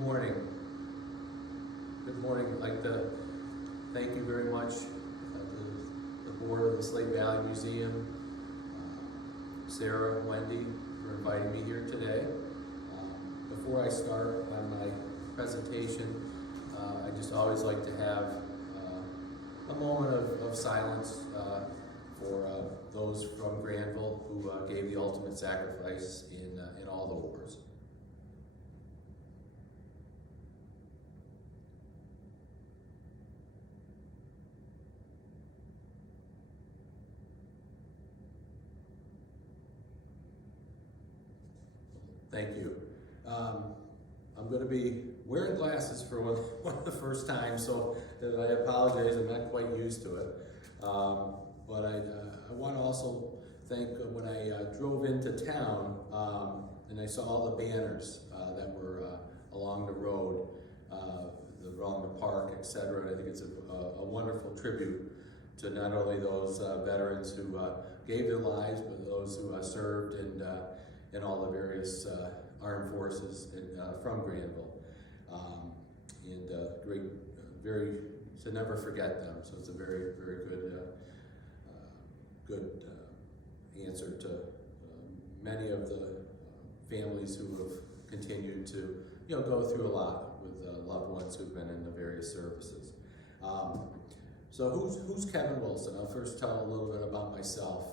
morning. Good morning. I'd like to thank you very much, the board of the Slate Valley Museum, Sarah, Wendy, for inviting me here today. Before I start on my presentation, I just always like to have a moment of silence for those from Granville who gave the ultimate sacrifice in all the wars. Thank you. I'm going to be wearing glasses for one of the first time, so I apologize, I'm not quite used to it. But I want to also thank when I drove into town and I saw all the banners that were along the road, along the park, etc. I think it's a wonderful tribute to not only those veterans who gave their lives, but those who served in all the various armed forces from Granville. Great, very, to never forget them. So it's a very, very good answer to many of the families who have continued to, go through a lot with loved ones who've been in the various services. So who's Kevin Wilson? I'll first tell a little bit about myself.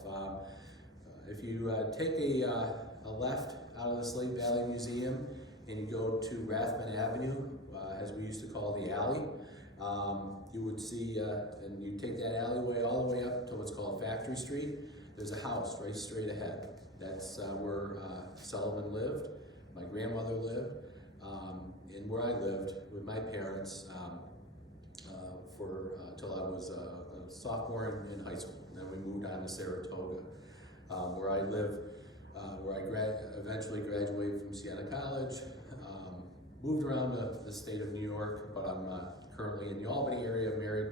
If you take a left out of the Slate Valley Museum and you go to Rathman Avenue, as we used to call the alley, you would see, and you take that alleyway all the way up to what's called Factory Street. There's a house right straight ahead. That's where Sullivan lived, my grandmother lived, and where I lived with my parents till I was a sophomore in high school. And then we moved on to Saratoga, where I live, where I eventually graduated from Siena College. Moved around the state of New York, but I'm currently in the Albany area, married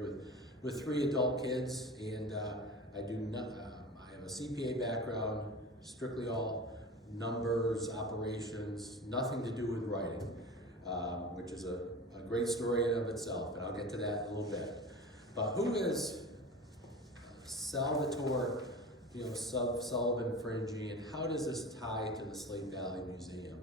with 3 adult kids, and I have a CPA background, strictly all numbers, operations, nothing to do with writing, which is a great story in and of itself, and I'll get to that in a little bit. But who is Salvatore Sullivan Fringy, and how does this tie to the Slate Valley Museum?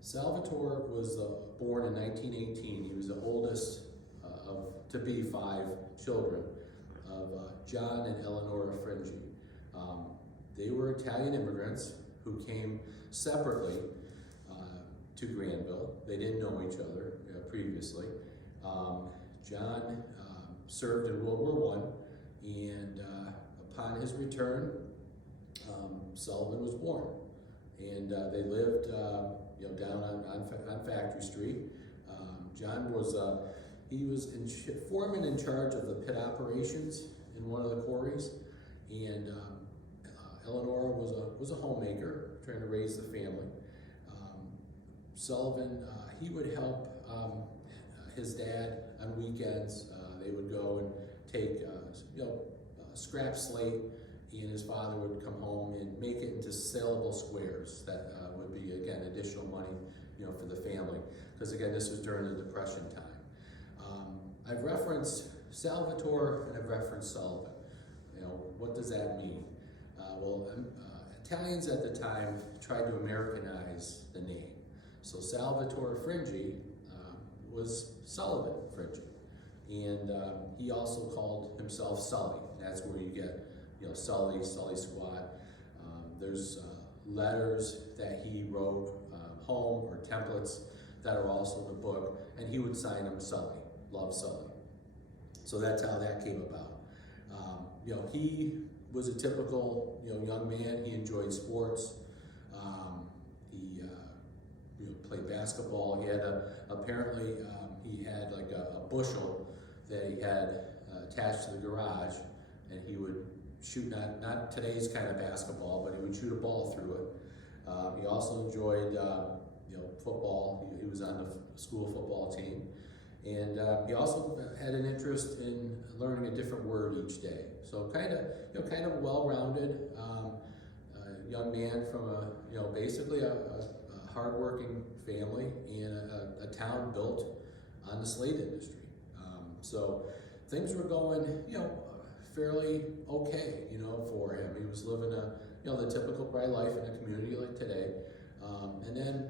Salvatore was born in 1918. He was the oldest of to be 5 children of John and Eleonora Fringi. They were Italian immigrants who came separately to Granville. They didn't know each other previously. John served in World War I, and upon his return, Sullivan was born, and they lived down on Factory Street. John was foreman in charge of the pit operations in one of the quarries, and Eleanor was a homemaker trying to raise the family. Sullivan, he would help his dad on weekends. They would go and take scrap slate, and his father would come home and make it into saleable squares that would be, again, additional money, for the family, because again, this was during the Depression time. I've referenced Salvatore and I've referenced Sullivan. What does that mean? Italians at the time tried to Americanize the name. So Salvatore Fringy was Sullivan Fringy, and he also called himself Sully. That's where you get Sullys Squad. There's letters that he wrote home, or templates that are also in the book, and he would sign them Sully, love Sully. So that's how that came about. He was a typical young man. He enjoyed sports. He played basketball. He had apparently he had like a bushel that he had attached to the garage, and he would shoot not today's kind of basketball, but he would shoot a ball through it. He also enjoyed football. He was on the school football team, and he also had an interest in learning a different word each day. So kind of well-rounded young man from basically a hardworking family and a a town built on the slate industry. So things were going, fairly okay, for him. He was living the typical bright life in a community like today. And then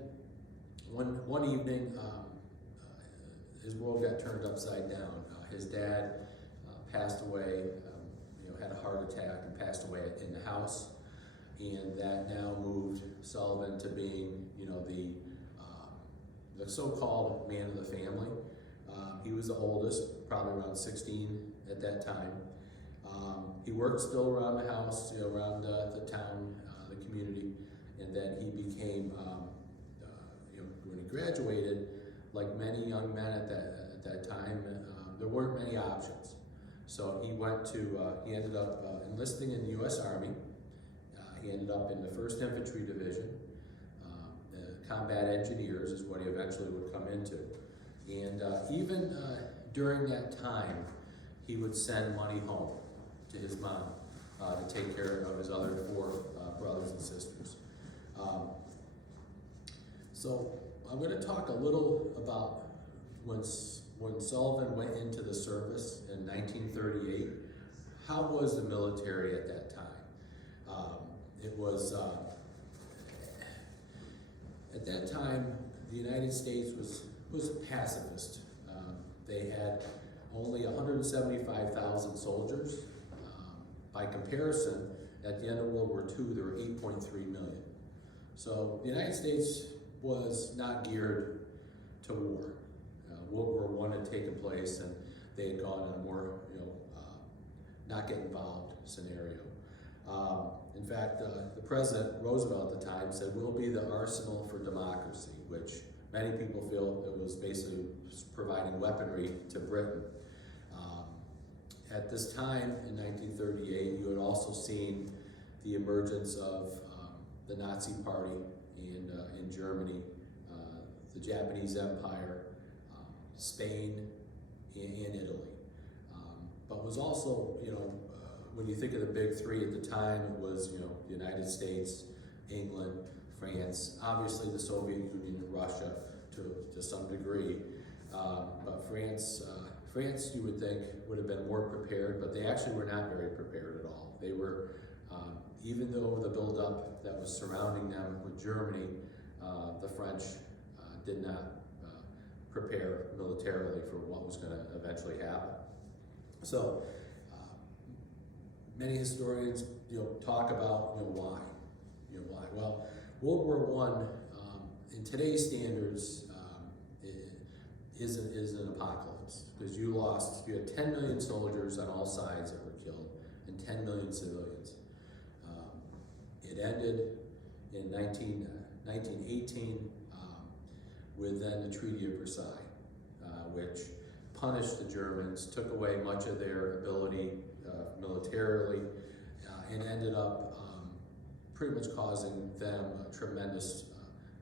one evening, his world got turned upside down. His dad passed away, had a heart attack and passed away in the house. And that now moved Sullivan to being, the so-called man of the family. He was the oldest, probably around 16 at that time. He worked still around the house, around the town, the community, and then he became, when he graduated, like many young men at that time, there weren't many options. So he he ended up enlisting in the U.S. Army. He ended up in the 1st Infantry Division. Combat engineers is what he eventually would come into. And even during that time, he would send money home to his mom to take care of his other 4 brothers and sisters. So I'm going to talk a little about when Sullivan went into the service in 1938. How was the military at that time? It was, at that time, the United States was pacifist. They had only 175,000 soldiers. By comparison, at the end of World War II, there were 8.3 million. So the United States was not geared to war. World War I had taken place, and they had gone on a more, not get involved scenario. In fact, the President Roosevelt at the time said, "We'll be the arsenal for democracy," which many people feel it was basically providing weaponry to Britain. At this time, in 1938, you had also seen the emergence of the Nazi Party in Germany, the Japanese Empire, Spain, and Italy. But was also, when you think of the big 3 at the time, it was, the United States, England, France, obviously the Soviet Union and Russia to some degree. But France, you would think, would have been more prepared, but they actually were not very prepared at all. They were, even though the buildup that was surrounding them with Germany, the French did not prepare militarily for what was going to eventually happen. So many historians, talk about, why. Why? Well, World War I, in today's standards, is an apocalypse, because you had 10 million soldiers on all sides that were killed, and 10 million civilians. It ended in 1918 with then the Treaty of Versailles, which punished the Germans, took away much of their ability militarily, and ended up pretty much causing them a tremendous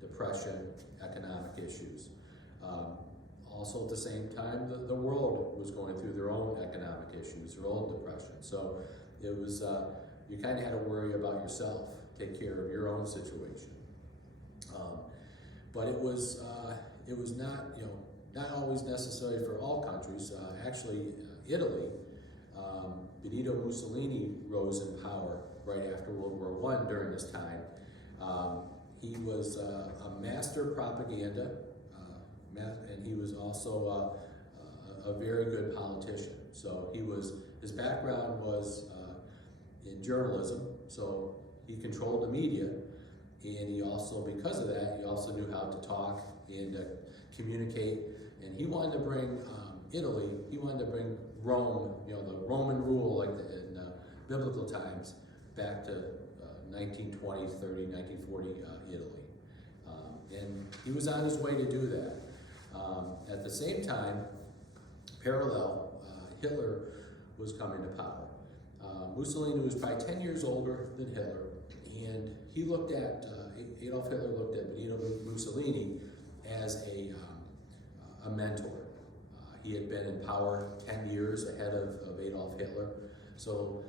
depression, economic issues. Also at the same time, the world was going through their own economic issues, their own depression. So it was, you kind of had to worry about yourself, take care of your own situation. But it was not, not always necessary for all countries. Actually, Italy, Benito Mussolini rose in power right after World War I during this time. He was a master propaganda, and he was also a very good politician. So his background was in journalism, so he controlled the media, and he also, because of that, he also knew how to talk and communicate, and he wanted to bring Italy, he wanted to bring Rome, the Roman rule like in biblical times, back to 1920, 30, 1940 Italy. And he was on his way to do that. At the same time, parallel, Hitler was coming to power. Mussolini was probably 10 years older than Hitler, and he looked at, Adolf Hitler looked at Benito Mussolini as a mentor. He had been in power 10 years ahead of Adolf Hitler, so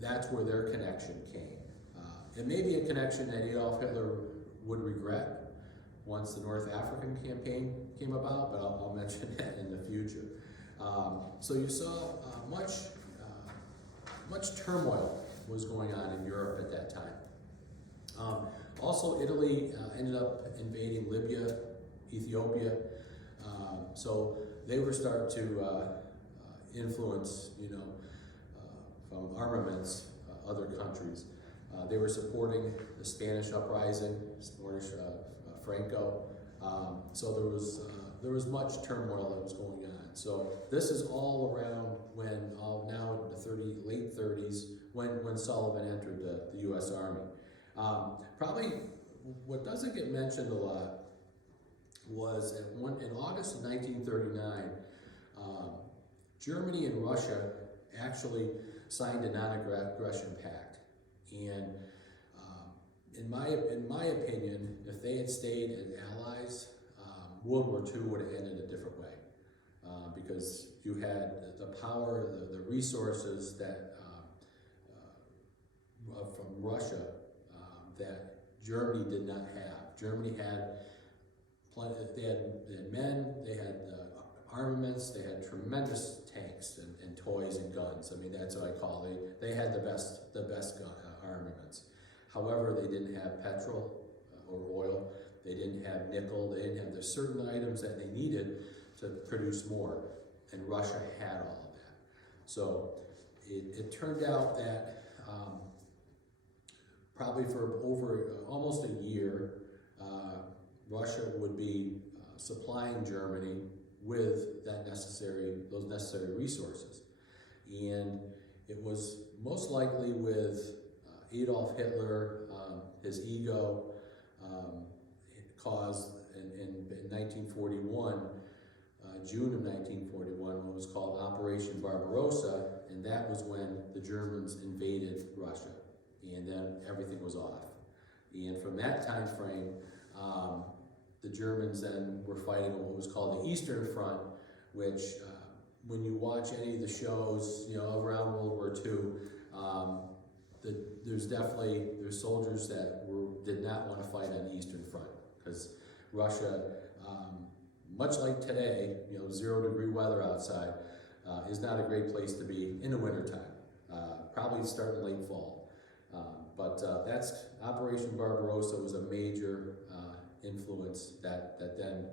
that's where their connection came. It may be a connection that Adolf Hitler would regret, once the North African campaign came about, but I'll mention that in the future. So you saw much turmoil was going on in Europe at that time. Also, Italy ended up invading Libya, Ethiopia, so they were starting to influence, from armaments, other countries. They were supporting the Spanish uprising, Spanish Franco. So there was much turmoil that was going on. So this is all around when now in the late 30s when Sullivan entered the U.S. Army. Probably what doesn't get mentioned a lot was in August of 1939, Germany and Russia actually signed a non-aggression pact. And in my opinion, if they had stayed as allies, World War II would have ended a different way. Because you had the power, the resources that from Russia that Germany did not have. Germany had plenty. They had men. They had armaments. They had tremendous tanks and toys and guns. I mean, that's what I call it. They had the best armaments. However, they didn't have petrol or oil. They didn't have nickel. They didn't have the certain items that they needed to produce more, and Russia had all of that. So it turned out that probably for over almost a year, Russia would be supplying Germany with those necessary resources. And it was most likely with Adolf Hitler, his ego, caused in 1941, June of 1941, what was called Operation Barbarossa, and that was when the Germans invaded Russia, and then everything was off. And from that time frame, the Germans then were fighting on what was called the Eastern Front, which when you watch any of the shows, around World War II, there's soldiers that did not want to fight on the Eastern Front, because Russia, much like today, 0-degree weather outside, is not a great place to be in the wintertime. Probably starting late fall. But that's Operation Barbarossa was a major influence that then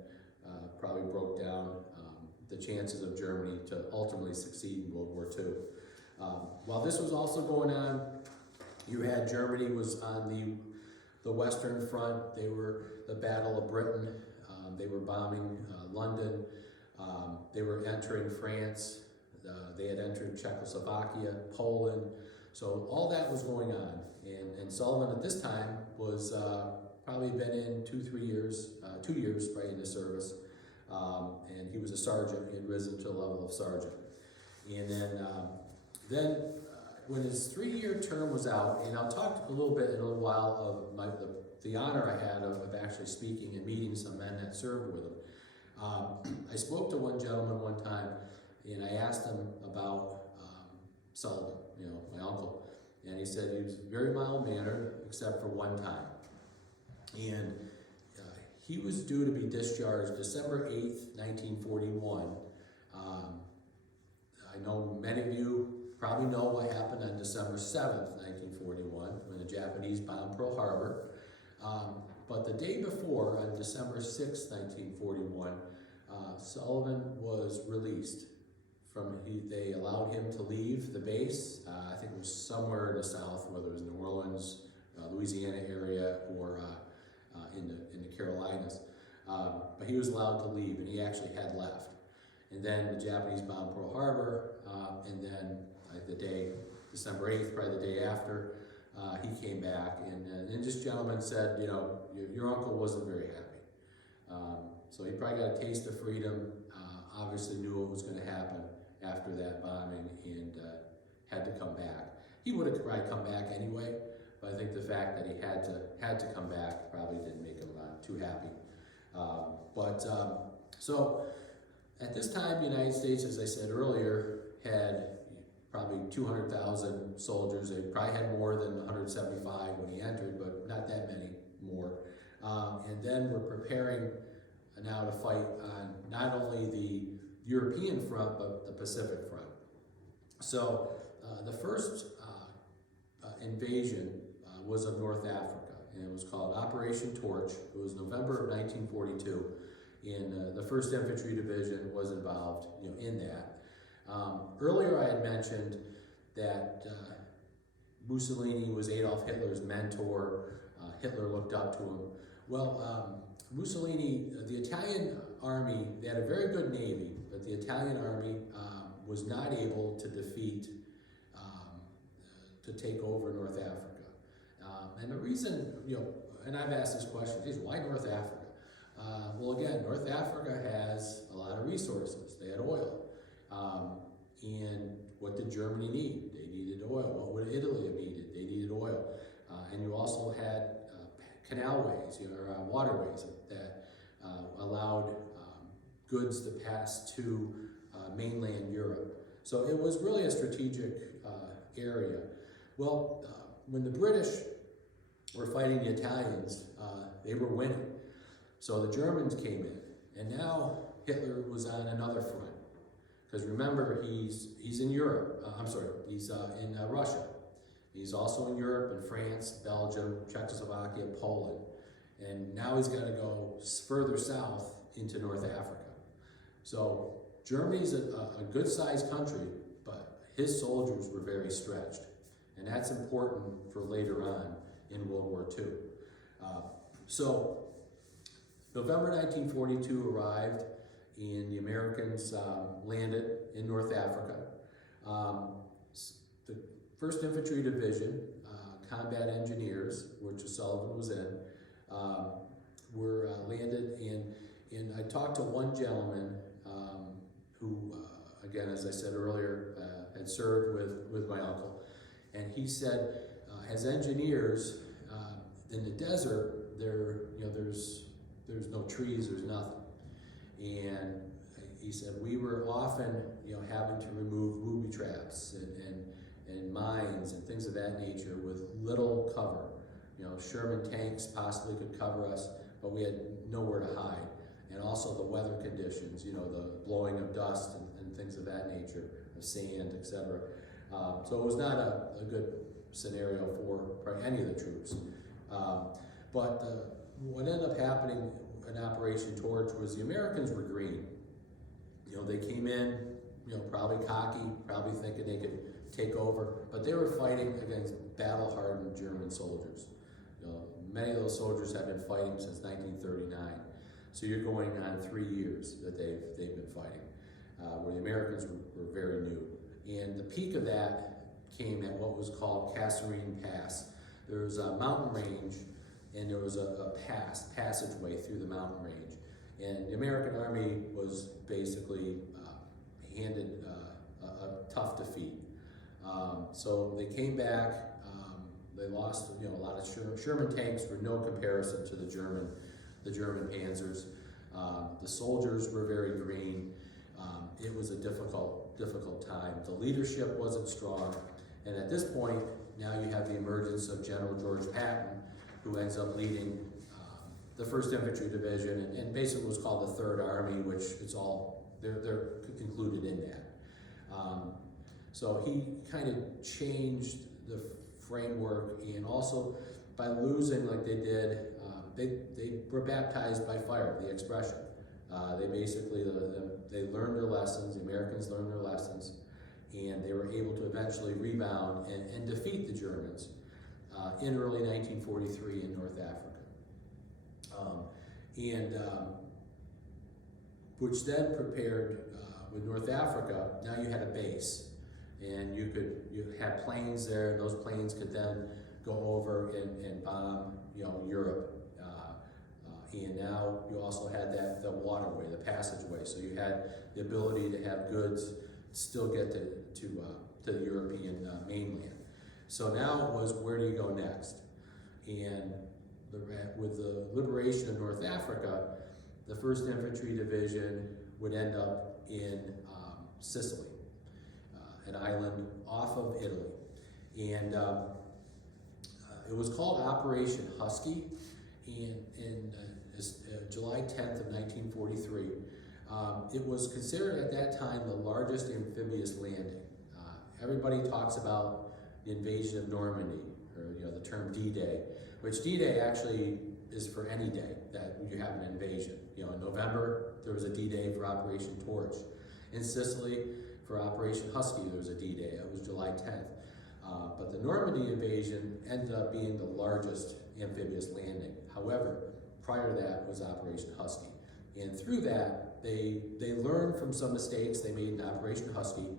probably broke down the chances of Germany to ultimately succeed in World War II. While this was also going on, you had Germany was on the Western Front. They were the Battle of Britain. They were bombing London. They were entering France. They had entered Czechoslovakia, Poland. So all that was going on. And Sullivan at this time was probably been in 2 years probably in the service. And he was a sergeant. He had risen to the level of sergeant. And then when his 3-year term was out, and I'll talk a little bit in a little while of the honor I had of actually speaking and meeting some men that served with him. I spoke to one gentleman one time, and I asked him about Sullivan, my uncle, and he said he was very mild-mannered except for one time. And he was due to be discharged December 8th, 1941. I know many of you probably know what happened on December 7th, 1941, when the Japanese bombed Pearl Harbor. But the day before, on December 6th, 1941, Sullivan was released. They allowed him to leave the base. I think it was somewhere in the south, whether it was New Orleans, Louisiana area, or in the Carolinas. But he was allowed to leave, and he actually had left. And then the Japanese bombed Pearl Harbor, and then the day, December 8th, probably the day after, he came back, and this gentleman said, your uncle wasn't very happy. So he probably got a taste of freedom, obviously knew what was going to happen after that bombing, and had to come back. He would have probably come back anyway, but I think the fact that he had to come back probably didn't make him too happy. So at this time, the United States, as I said earlier, had probably 200,000 soldiers. They probably had more than 175 when he entered, but not that many more. And then we're preparing now to fight on not only the European front, but the Pacific front. So the first invasion was of North Africa, and it was called Operation Torch. It was November of 1942, and the 1st Infantry Division was involved, in that. Earlier I had mentioned that Mussolini was Adolf Hitler's mentor. Hitler looked up to him. Well, Mussolini, the Italian army, they had a very good navy, but the Italian army was not able to defeat, to take over North Africa. And the reason, and I've asked this question, is why North Africa? Well, again, North Africa has a lot of resources. They had oil. And what did Germany need? They needed oil. What would Italy have needed? They needed oil. And you also had canalways, or waterways that allowed goods to pass to mainland Europe. So it was really a strategic area. Well, when the British were fighting the Italians, they were winning. So the Germans came in, and now Hitler was on another front. Because remember, he's in Europe. He's in Russia. He's also in Europe, in France, Belgium, Czechoslovakia, Poland. And now he's got to go further south into North Africa. So Germany's a good-sized country, but his soldiers were very stretched. And that's important for later on in World War II. So November 1942 arrived, and the Americans landed in North Africa. The 1st Infantry Division, combat engineers, which Sullivan was in, were landed in, and I talked to one gentleman who, again, as I said earlier, had served with my uncle, and he said, as engineers in the desert, there's no trees, there's nothing. And he said we were often, having to remove booby traps and mines and things of that nature with little cover. Sherman tanks possibly could cover us, but we had nowhere to hide. And also the weather conditions, the blowing of dust and things of that nature, of sand, etc. So it was not a good scenario for any of the troops. But what ended up happening in Operation Torch was the Americans were green. They came in, probably cocky, probably thinking they could take over, but they were fighting against battle-hardened German soldiers. Many of those soldiers have been fighting since 1939. So you're going on 3 years that they've been fighting, where the Americans were very new. And the peak of that came at what was called Kasserine Pass. There was a mountain range, and there was a passageway through the mountain range. And the American Army was basically handed a tough defeat. So they came back, they lost a lot of Sherman tanks were no comparison to the German panzers. The soldiers were very green. It was a difficult time. The leadership wasn't strong. And at this point, now you have the emergence of General George Patton, who ends up leading the 1st Infantry Division, and basically was called the 3rd Army, which it's all, they're included in that. So he kind of changed the framework, and also by losing like they did, they were baptized by fire, the expression. They basically, they learned their lessons, the Americans learned their lessons, and they were able to eventually rebound and defeat the Germans in early 1943 in North Africa. Which then prepared, with North Africa, now you had a base. And you had planes there, and those planes could then go over and bomb, Europe. And now you also had the waterway, the passageway. So you had the ability to have goods still get to the European mainland. So now it was, where do you go next? And with the liberation of North Africa, the 1st Infantry Division would end up in Sicily, an island off of Italy. And it was called Operation Husky, July 10th of 1943. It was considered at that time the largest amphibious landing. Everybody talks about the invasion of Normandy, or the term D-Day, which D-Day actually is for any day that you have an invasion. In November, there was a D-Day for Operation Torch. In Sicily, for Operation Husky, there was a D-Day. That was July 10th. But the Normandy invasion ended up being the largest amphibious landing. However, prior to that was Operation Husky. And through that, they learned from some mistakes they made in Operation Husky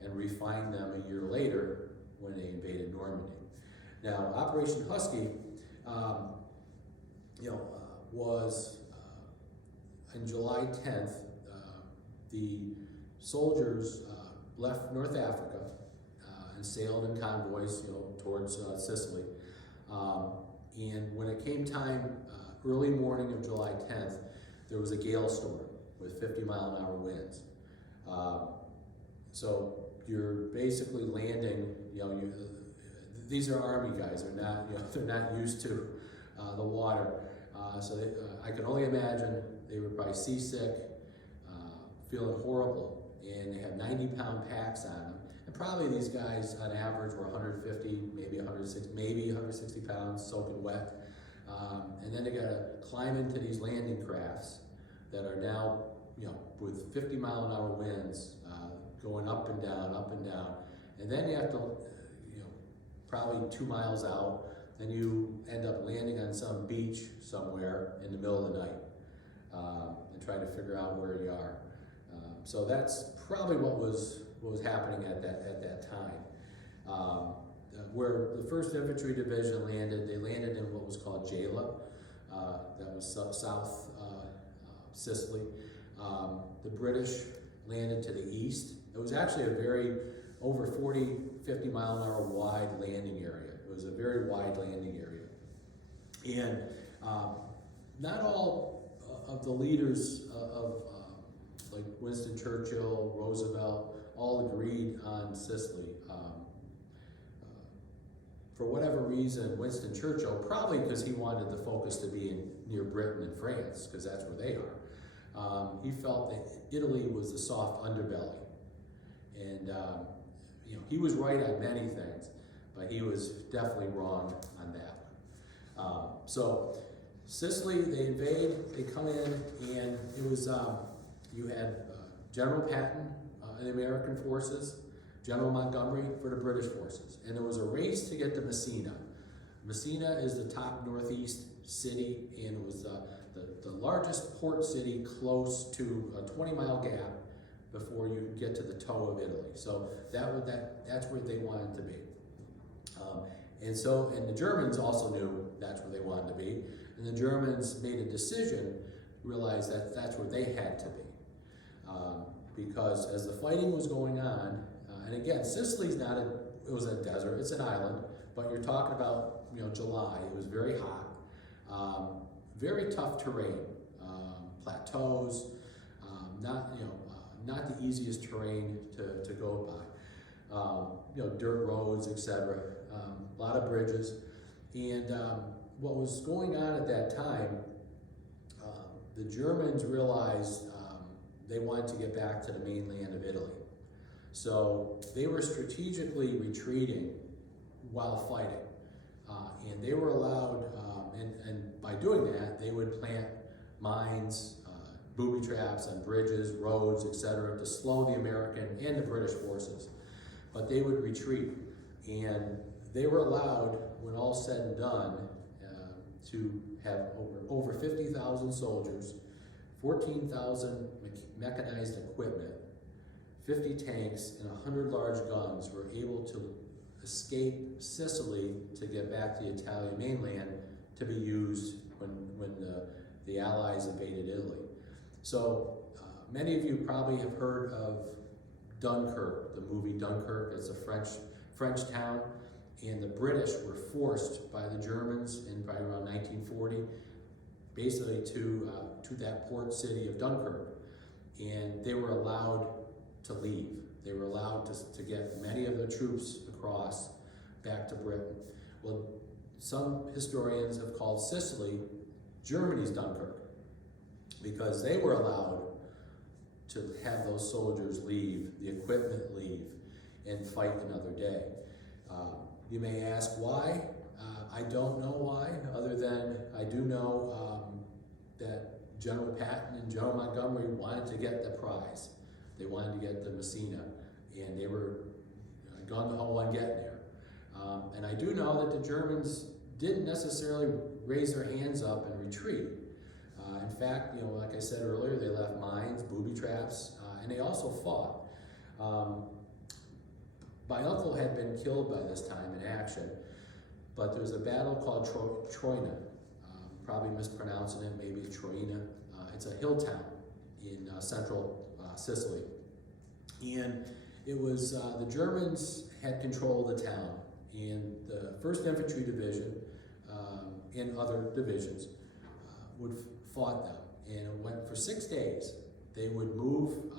and refined them a year later when they invaded Normandy. Now, Operation Husky, was on July 10th. The soldiers left North Africa and sailed in convoys, towards Sicily. And when it came time, early morning of July 10th, there was a gale storm with 50-mile-an-hour winds. So you're basically landing. These are Army guys. They're not used to the water. So I can only imagine they were probably seasick, feeling horrible, and they had 90-pound packs on them. And probably these guys, on average, were 150, maybe 160 pounds, soaking wet. And then they got to climb into these landing crafts that are now, with 50-mile-an-hour winds, going up and down, up and down. And then you have to, probably 2 miles out, then you end up landing on some beach somewhere in the middle of the night and try to figure out where you are. So that's probably what was happening at that time. Where the 1st Infantry Division landed, they landed in what was called Gela, that was South Sicily. The British landed to the east. It was actually over 40, 50-mile-an-hour wide landing area. It was a very wide landing area. And not all of the leaders of like Winston Churchill, Roosevelt, all agreed on Sicily. For whatever reason, Winston Churchill, probably because he wanted the focus to be near Britain and France, because that's where they are, he felt that Italy was the soft underbelly. And he was right on many things, but he was definitely wrong on that one. So Sicily, they invade, they come in, and it was, you had General Patton in the American forces, General Montgomery for the British forces. And there was a race to get to Messina. Messina is the top northeast city, and it was the largest port city close to a 20-mile gap before you get to the toe of Italy. So that's where they wanted to be. And the Germans also knew that's where they wanted to be. And the Germans made a decision, realized that that's where they had to be. Because as the fighting was going on, and again, Sicily's it was a desert, it's an island, but you're talking about, July, it was very hot, very tough terrain, plateaus, not the easiest terrain to go by, dirt roads, etc., a lot of bridges. And what was going on at that time, the Germans realized they wanted to get back to the mainland of Italy. So they were strategically retreating while fighting. And they were allowed, and by doing that, they would plant mines, booby traps on bridges, roads, etc., to slow the American and the British forces. But they would retreat. And they were allowed, when all said and done, to have over 50,000 soldiers, 14,000 mechanized equipment, 50 tanks, and 100 large guns were able to escape Sicily to get back to the Italian mainland to be used when the Allies invaded Italy. So many of you probably have heard of Dunkirk, the movie Dunkirk. It's a French town, and the British were forced by the Germans by around 1940, basically to that port city of Dunkirk, and they were allowed to leave. They were allowed to get many of the troops across back to Britain. Well, some historians have called Sicily Germany's Dunkirk, because they were allowed to have those soldiers leave, the equipment leave, and fight another day. You may ask why. I don't know why, other than I do know that General Patton and General Montgomery wanted to get the prize. They wanted to get the Messina, and they were gung-ho on getting there. And I do know that the Germans didn't necessarily raise their hands up and retreat. In fact, like I said earlier, they left mines, booby traps, and they also fought. My uncle had been killed by this time in action, but there was a battle called Troina. Probably mispronouncing it, maybe it's Troina. It's a hill town in central Sicily. And it was, the Germans had control of the town, and the 1st Infantry Division and other divisions would fought them. And it went for 6 days. They would move,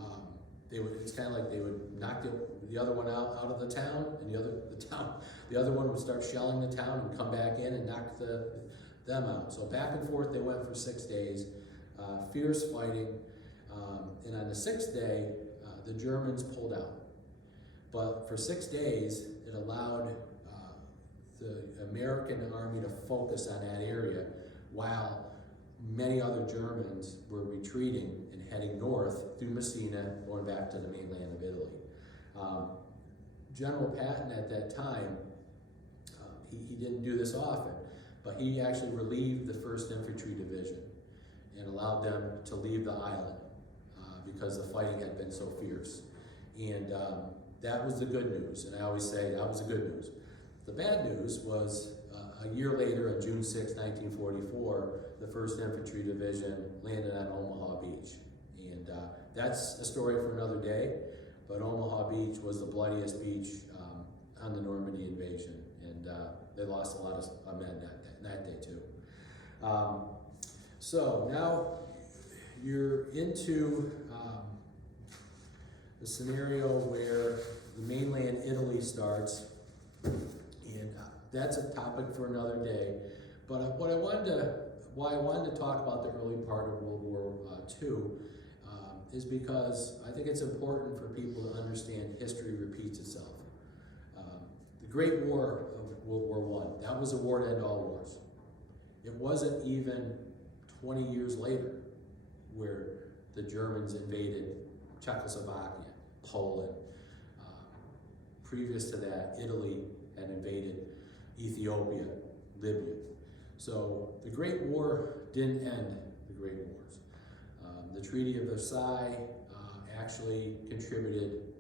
it's kind of like they would knock the other one out of the town, and the other one would start shelling the town and come back in and knock them out. So back and forth they went for 6 days, fierce fighting, and on the 6th day, the Germans pulled out. But for 6 days, it allowed the American army to focus on that area, while many other Germans were retreating and heading north through Messina, going back to the mainland of Italy. General Patton at that time, he didn't do this often, but he actually relieved the 1st Infantry Division and allowed them to leave the island because the fighting had been so fierce. And that was the good news, and I always say that was the good news. The bad news was a year later, on June 6, 1944, the 1st Infantry Division landed on Omaha Beach. And that's a story for another day, but Omaha Beach was the bloodiest beach on the Normandy invasion, and they lost a lot of men that day too. So now you're into the scenario where the mainland Italy starts, and that's a topic for another day. But why I wanted to talk about the early part of World War II is because I think it's important for people to understand history repeats itself. The Great War of World War I, that was a war to end all wars. It wasn't even 20 years later where the Germans invaded Czechoslovakia, Poland. Previous to that, Italy had invaded Ethiopia, Libya. So the Great War didn't end the Great Wars. The Treaty of Versailles actually contributed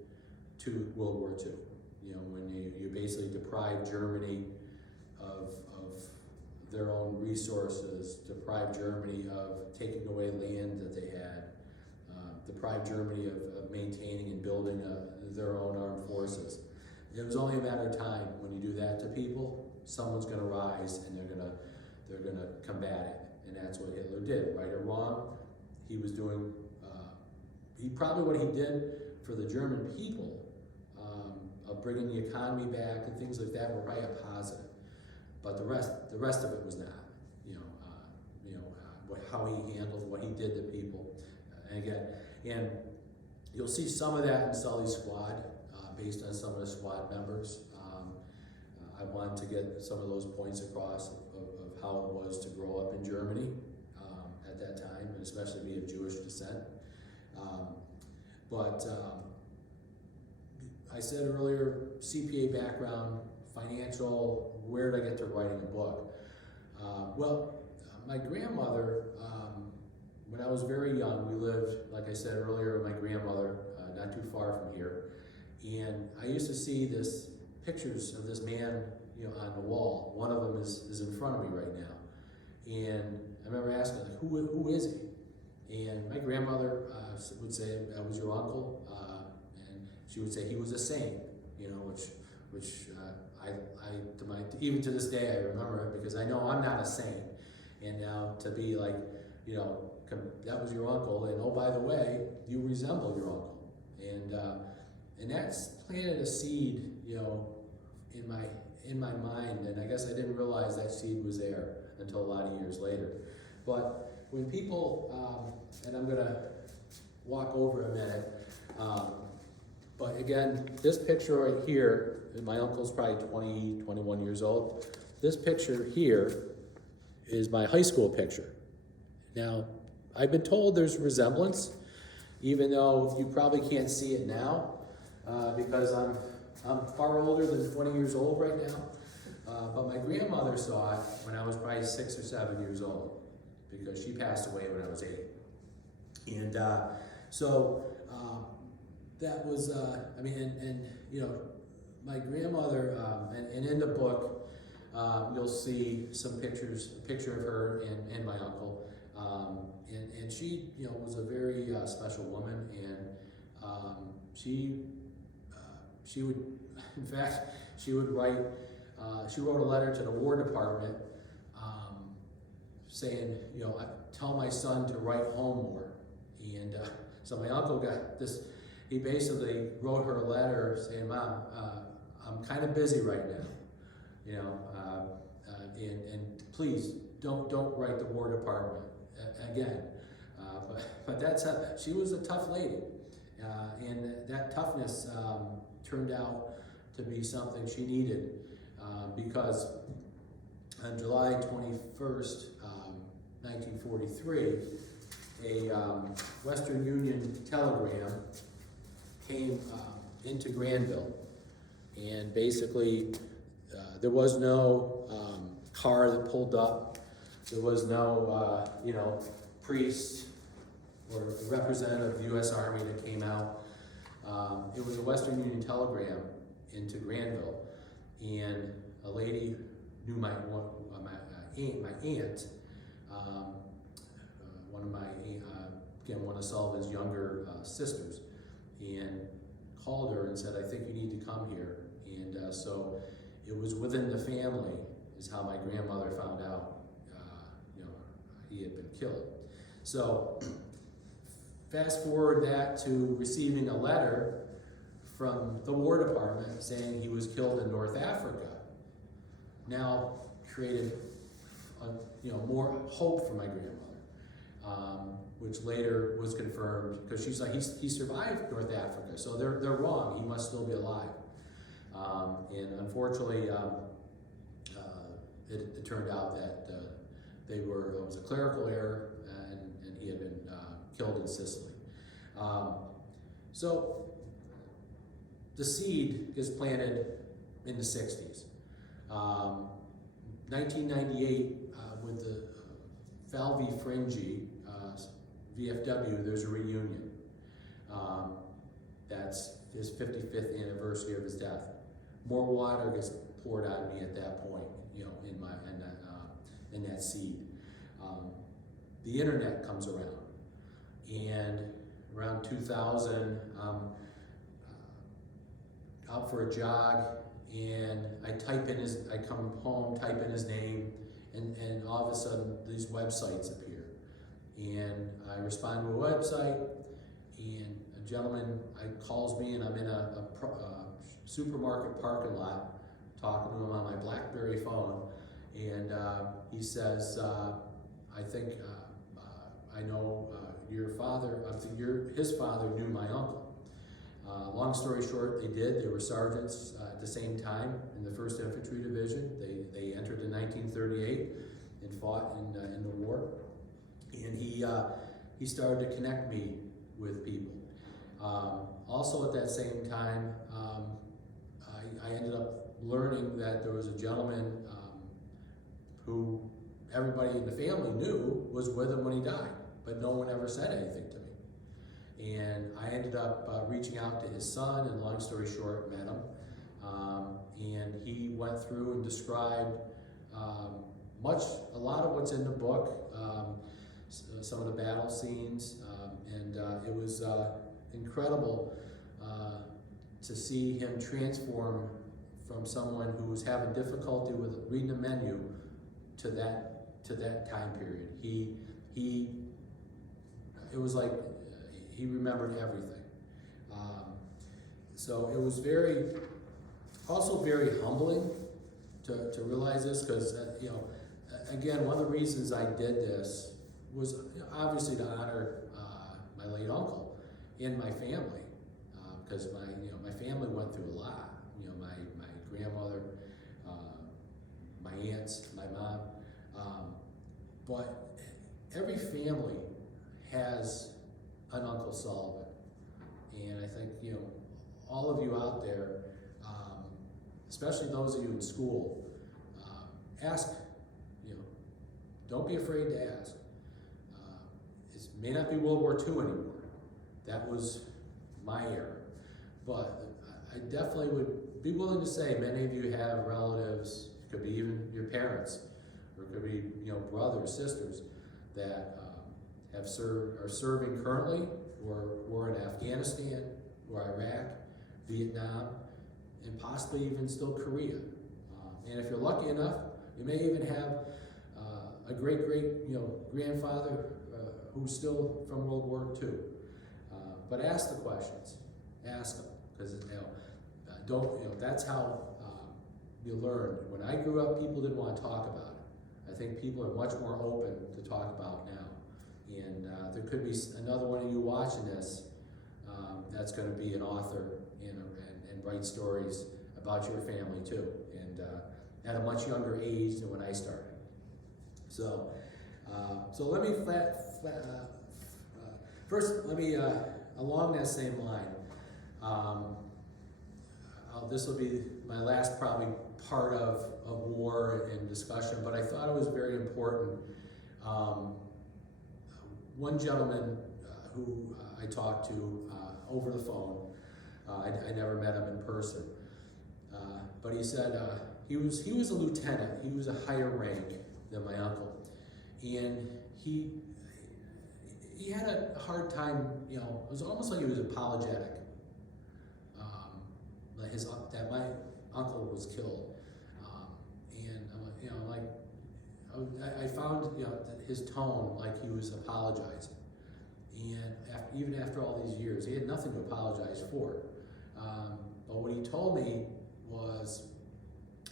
to World War II. When you basically deprive Germany of their own resources, deprive Germany of taking away land that they had, deprive Germany of maintaining and building their own armed forces. It was only a matter of time. When you do that to people, someone's going to rise and they're going to combat it, and that's what Hitler did. Right or wrong, he was doing. What he did for the German people, of bringing the economy back and things like that, were probably a positive. But the rest of it was not. How he handled what he did to people, and you'll see some of that in Sullys Squad, based on some of the squad members. I wanted to get some of those points across of how it was to grow up in Germany at that time, and especially be of Jewish descent. I said earlier, CPA background, financial, where did I get to writing a book? My grandmother, when I was very young, we lived, like I said earlier, with my grandmother, not too far from here. And I used to see pictures of this man, on the wall. One of them is in front of me right now. And I remember asking, like, who is he? And my grandmother would say, "That was your uncle," and she would say he was a saint, which even to this day I remember it, because I know I'm not a saint. And now to be like, that was your uncle, and oh, by the way, you resemble your uncle, and that's planted a seed, in my mind, and I guess I didn't realize that seed was there until a lot of years later. But when people, and I'm gonna walk over a minute, but again, this picture right here, my uncle's probably 20, 21 years old. This picture here is my high school picture. Now, I've been told there's resemblance, even though you probably can't see it now, because I'm far older than 20 years old right now. But my grandmother saw it when I was probably 6 or 7 years old, because she passed away when I was 8. And that was, I mean, and you know, my grandmother, and in the book, you'll see some pictures, a picture of her and my uncle. And she, you know, was a very special woman, and she would, in fact, she would write, she wrote a letter to the War Department saying, you know, tell my son to write home more. And so my uncle got this, he basically wrote her a letter saying, Mom, I'm kind of busy right now, you know, and please don't write the War Department again. But that's she was a tough lady, and that toughness turned out to be something she needed, because on July 21st, 1943, a Western Union telegram came into Granville, and basically there was no car that pulled up. There was no, you know, priest or representative of the U.S. Army that came out. It was a Western Union telegram into Granville, and a lady knew my aunt, one of my, again, one of Sullivan's younger sisters, and called her and said, I think you need to come here. And so it was within the family is how my grandmother found out, you know, he had been killed. So fast forward that to receiving a letter from the War Department saying he was killed in North Africa. Now created, you know, more hope for my grandmother, which later was confirmed, because she's like, he survived North Africa, so they're wrong. He must still be alive. And unfortunately, it turned out that it was a clerical error, and he had been killed in Sicily. So the seed is planted in the 60s. 1998, with the Salvatore Fringy, VFW, there's a reunion. That's his 55th anniversary of his death. More water gets poured on me at that point, you know, in that seed. The internet comes around, and around 2000, out for a jog, and I come home, type in his name, and all of a sudden these websites appear. And I respond to a website, and a gentleman calls me, and I'm in a supermarket parking lot talking to him on my BlackBerry phone, and he says, I think I know your father, his father knew my uncle. Long story short, they did. They were sergeants at the same time in the 1st Infantry Division. They entered in 1938 and fought in the war. And he started to connect me with people. Also at that same time, I ended up learning that there was a gentleman who everybody in the family knew was with him when he died, but no one ever said anything to me. And I ended up reaching out to his son, and long story short, met him. And he went through and described a lot of what's in the book, some of the battle scenes, and it was incredible to see him transform from someone who was having difficulty with reading the menu to that time period. It was like he remembered everything. So it was also very humbling to realize this, because you know, again, one of the reasons I did this was obviously to honor my late uncle and my family, because my family went through a lot. My grandmother, my aunts, my mom, but every family has an Uncle Sullivan, and I think all of you out there, especially those of you in school, ask. Don't be afraid to ask. It may not be World War II anymore. That was my era. But I definitely would be willing to say many of you have relatives, it could be even your parents, or it could be brothers, sisters, that are serving currently, or were in Afghanistan, or Iraq, Vietnam, and possibly even still Korea. And if you're lucky enough, you may even have a great grandfather who's still from World War II. But ask the questions, ask them, because that's how you learn. When I grew up, people didn't want to talk about it. I think people are much more open to talk about now. And there could be another one of you watching this that's going to be an author and write stories about your family too, and at a much younger age than when I started. So let me first let me along that same line. This will be my last probably part of war and discussion, but I thought it was very important. One gentleman who I talked to over the phone, I never met him in person, but he said he was a lieutenant. He was a higher rank than my uncle, and he had a hard time. It was almost like he was apologetic that my uncle was killed, and I found his tone like he was apologizing, and even after all these years, he had nothing to apologize for. But what he told me was,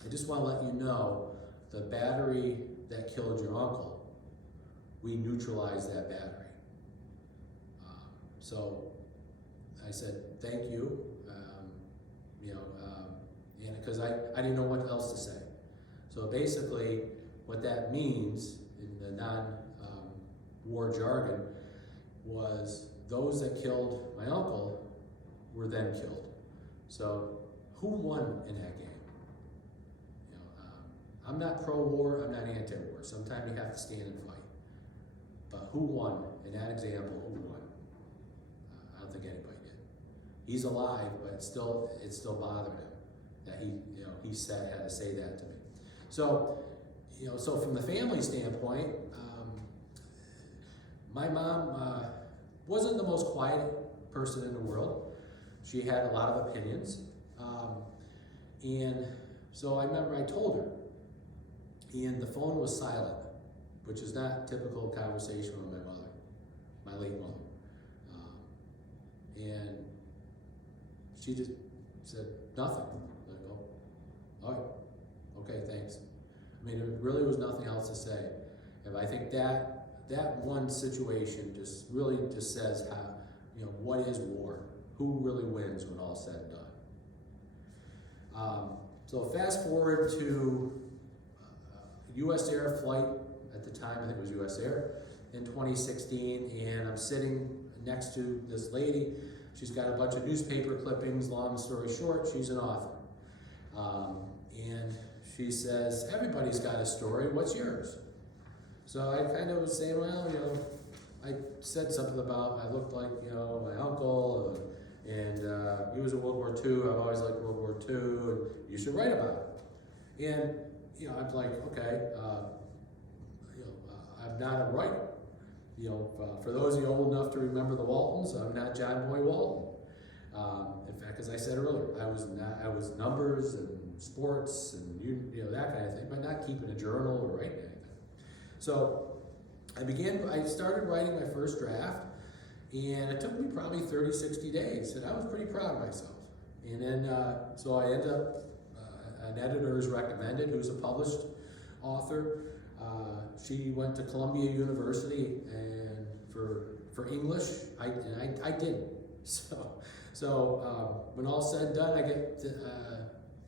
I just want to let you know, the battery that killed your uncle, we neutralized that battery. So I said, thank you, and because I didn't know what else to say. So basically, what that means in the non-war jargon was those that killed my uncle were then killed. So who won in that game? I'm not pro-war, I'm not anti-war. Sometimes you have to stand and fight. But who won? In that example, who won? I don't think anybody did. He's alive, but it still bothered him that he had to say that to me. So, so from the family standpoint, my mom wasn't the most quiet person in the world. She had a lot of opinions. And so I remember I told her, and the phone was silent, which is not typical conversation with my mother, my late mother. And she just said nothing. I go, all right, okay, thanks. I mean, there really was nothing else to say. And I think that one situation just really just says how, what is war? Who really wins when all's said and done? So fast forward to U.S. Air flight at the time, I think it was U.S. Air, in 2016, and I'm sitting next to this lady. She's got a bunch of newspaper clippings. Long story short, she's an author. And she says, everybody's got a story, what's yours? So I kind of was saying, well, I said something about I looked like, my uncle, and he was in World War II. I've always liked World War II, and you should write about it. And I'm like, okay, I'm not a writer. For those of you old enough to remember the Waltons, I'm not John Boy Walton. In fact, as I said earlier, I was numbers and sports and that kind of thing, but not keeping a journal or writing anything. So I started writing my first draft, and it took me probably 30, 60 days, and I was pretty proud of myself. And then, so I ended up, an editor is recommended, who's a published author, She went to Columbia University and for English. I didn't. So when all's said and done, I get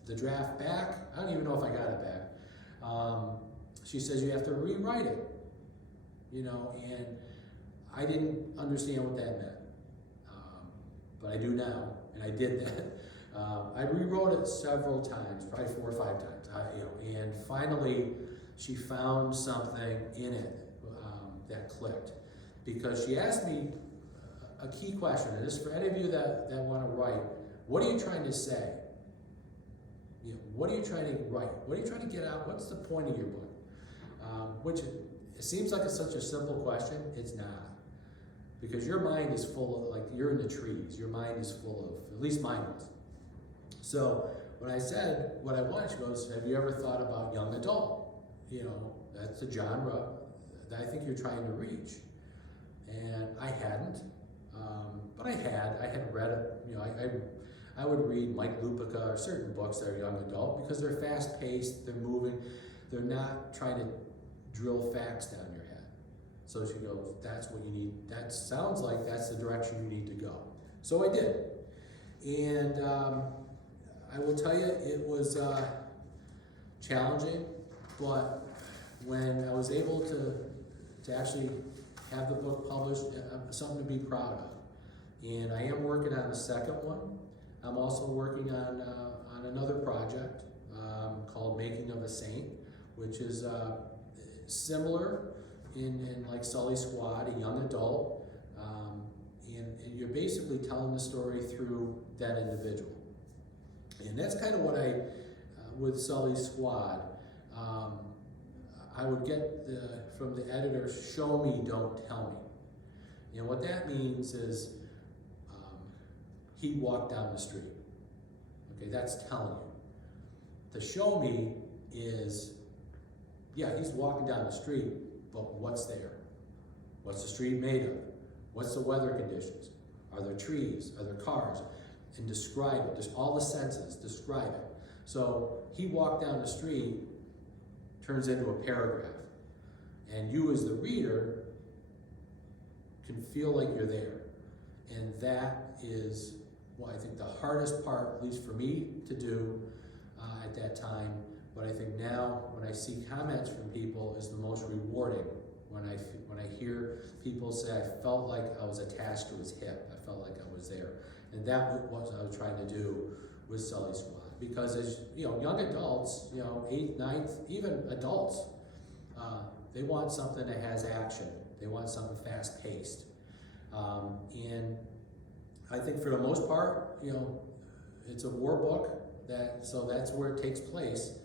the draft back. I don't even know if I got it back. She says you have to rewrite it, and I didn't understand what that meant, but I do now, and I did that. I rewrote it several times, probably 4 or 5 times, and finally she found something in it that clicked, because she asked me a key question, and this is for any of you that want to write. What are you trying to say? What are you trying to write? What are you trying to get out? What's the point of your book? Which it seems like it's such a simple question. It's not, because your mind is full of, like, you're in the trees. Your mind is full of, at least mine was. So when I said what I wanted, she goes, have you ever thought about young adult? That's the genre that I think you're trying to reach. And I hadn't, but I had read it. I would read Mike Lupica or certain books that are young adult, because they're fast paced, they're moving, they're not trying to drill facts down your head. So she goes, that's what you need. That sounds like that's the direction you need to go. So I did. And I will tell you, it was challenging, but when I was able to actually have the book published, something to be proud of. And I am working on a second one. I'm also working on another project called Making of a Saint, which is similar in like Sullys Squad, a young adult, and you're basically telling the story through that individual. And that's kind of what with Sullys Squad, I would get from the editor, show me, don't tell me. And what that means is he walked down the street. Okay, that's telling you. The show me is, yeah, he's walking down the street, but what's there? What's the street made of? What's the weather conditions? Are there trees? Are there cars? And describe it. Just all the senses, describe it. So he walked down the street turns into a paragraph. And you as the reader can feel like you're there. And that is what I think the hardest part, at least for me, to do at that time. But I think now, when I see comments from people, is the most rewarding. When I hear people say, I felt like I was attached to his hip. I felt like I was there. And that was what I was trying to do with Sullys Squad. Because as young adults, 8th, 9th, even adults, they want something that has action. They want something fast-paced. And I think for the most part, it's a war book, so that's where it takes place.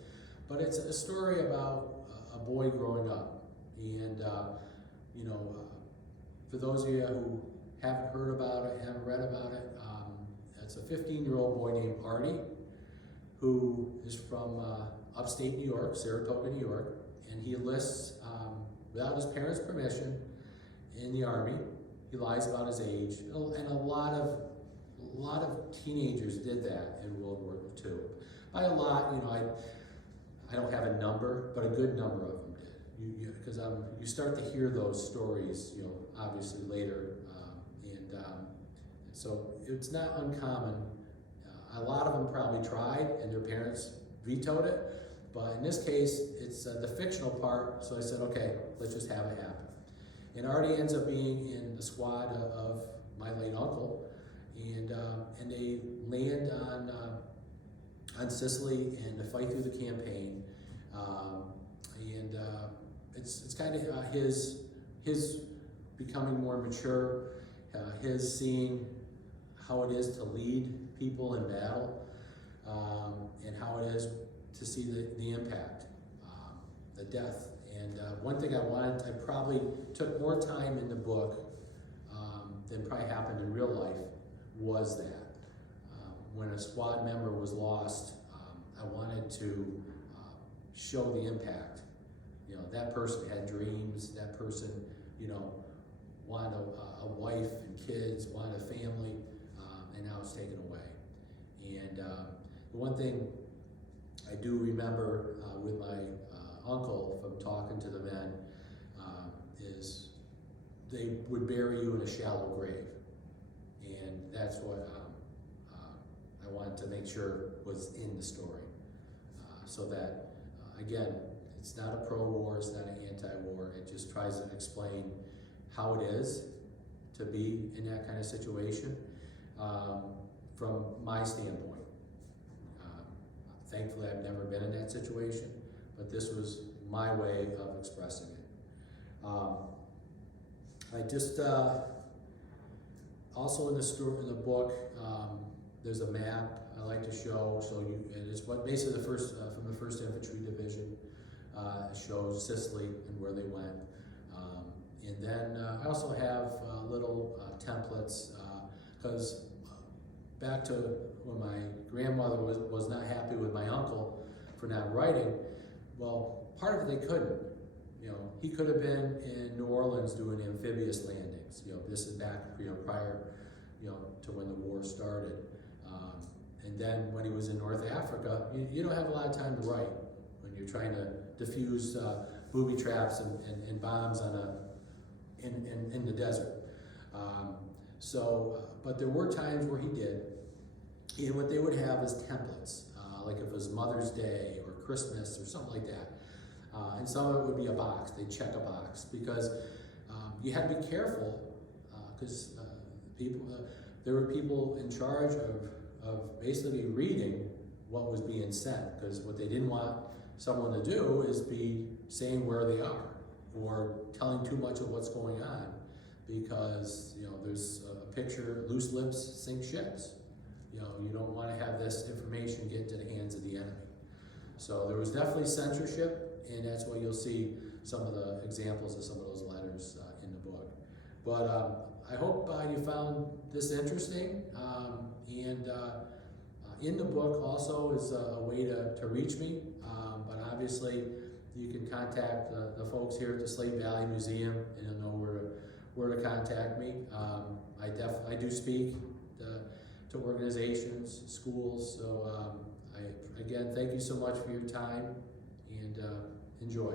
But it's a story about a boy growing up. And, for those of you who haven't heard about it, haven't read about it, it's a 15-year-old boy named Arty, who is from upstate New York, Saratoga, New York, and he enlists without his parents' permission in the Army. He lies about his age, and a lot of teenagers did that in World War II. By a lot, I don't have a number, but a good number of them did. Because you start to hear those stories, obviously later, so it's not uncommon. A lot of them probably tried, and their parents vetoed it. But in this case, it's the fictional part, so I said, okay, let's just have it happen. And Arty ends up being in the squad of my late uncle, and they land on Sicily and to fight through the campaign. It's kind of his becoming more mature, his seeing how it is to lead people in battle, and how it is to see the impact, the death. And one thing I probably took more time in the book than probably happened in real life, was that. When a squad member was lost, I wanted to show the impact. That person had dreams, that person, wanted a wife and kids, wanted a family, and now it's taken away. And the one thing I do remember with my uncle from talking to the men is they would bury you in a shallow grave. And that's what I wanted to make sure was in the story. So that, again, it's not a pro-war, it's not an anti-war, it just tries to explain how it is to be in that kind of situation from my standpoint. Thankfully, I've never been in that situation, but this was my way of expressing it. I just, also in the book, there's a map I like to show. So and it's what basically the first from the 1st Infantry Division. It shows Sicily and where they went. And then I also have little templates because back to when my grandmother was not happy with my uncle for not writing. Well, part of it they couldn't. You know, he could have been in New Orleans doing amphibious landings. You know, this is back prior, to when the war started. And then when he was in North Africa, you don't have a lot of time to write when you're trying to defuse booby traps and bombs in the desert. But there were times where he did. And what they would have is templates, like if it was Mother's Day or Christmas or something like that. And some of it would be a box. They'd check a box because you had to be careful because there were people in charge of basically reading what was being sent, because what they didn't want someone to do is be saying where they are or telling too much of what's going on, because there's a picture, loose lips sink ships. You don't want to have this information get into the hands of the enemy. So there was definitely censorship, and that's why you'll see some of the examples of some of those letters in the book. But I hope you found this interesting. And in the book also is a way to reach me. But obviously you can contact the folks here at the Slate Valley Museum, and you'll know where to contact me. I do speak to organizations, schools. So again, thank you so much for your time, and enjoy.